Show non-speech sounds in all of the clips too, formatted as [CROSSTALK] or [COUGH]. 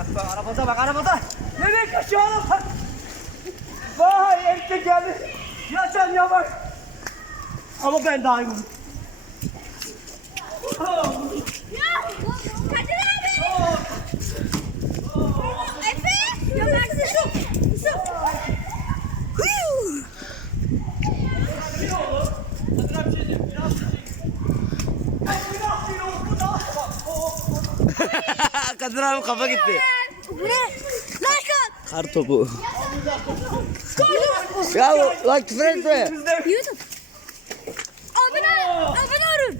Bak bak arabada bak arabada. Nereye kaçıyor? Vay erkek geldi. Ya sen ya bak. Ama ben daha iyi. Ya! Kadir abi! Efe! Ya Mersin! Yusuf! Yusuf! Hıyuu! Kadir abi kafa gitti. Bu ne? Like at! Kar topu. ya lan küfür etme. YouTube. Abone ol! Abone olun!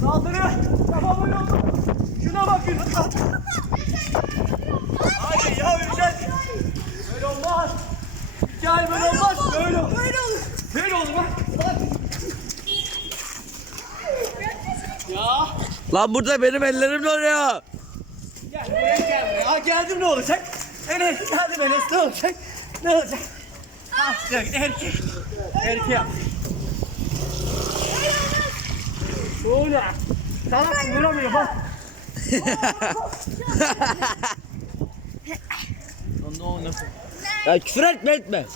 Saldırı. Kafamı yolda. Şuna bakın. Hayır ya Yücel. Böyle olmaz. Gel böyle olmaz. Böyle olur. Böyle olur. Böyle olur bak. Bak. Ya. Lan burada benim ellerim donuyor. Gel buraya gel buraya. Ha geldim ne olacak? Enes geldim Enes ne olacak? Ne olacak? Ah yok erkek. Erkek yap. Öyle. Salak vuramıyor bak. Ya küfür etme etme.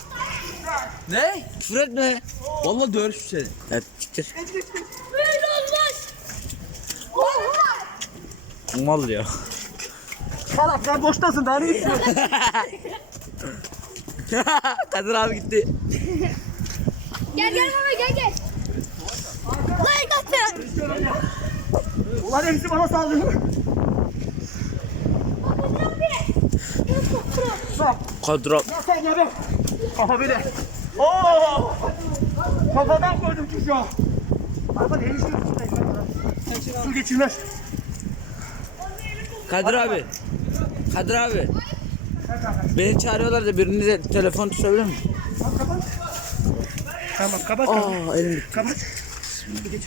Ne? Küfür etme. Vallahi dövüş seni. Evet çıktır. Böyle olmaz! Oha! Mal ya. Salak sen boştasın daha ne istiyorsun? [LAUGHS] Kadir abi gitti. Gel gel baba gel gel! Like atın! Ulan hepsi bana saldırıyor. Kadir abi! Bak. Kadir abi. Ya sen ne be? Kafa bile. Oo! Kafadan koydum çocuğa. Araba neymiş Su geçirmez. Kadir abi. Kadir abi. Beni çağırıyorlar da birini de telefon tutabilir mi? Tamam kapat. Tamam kapat. Aa elim gitti. Kapat. Su geçirmez.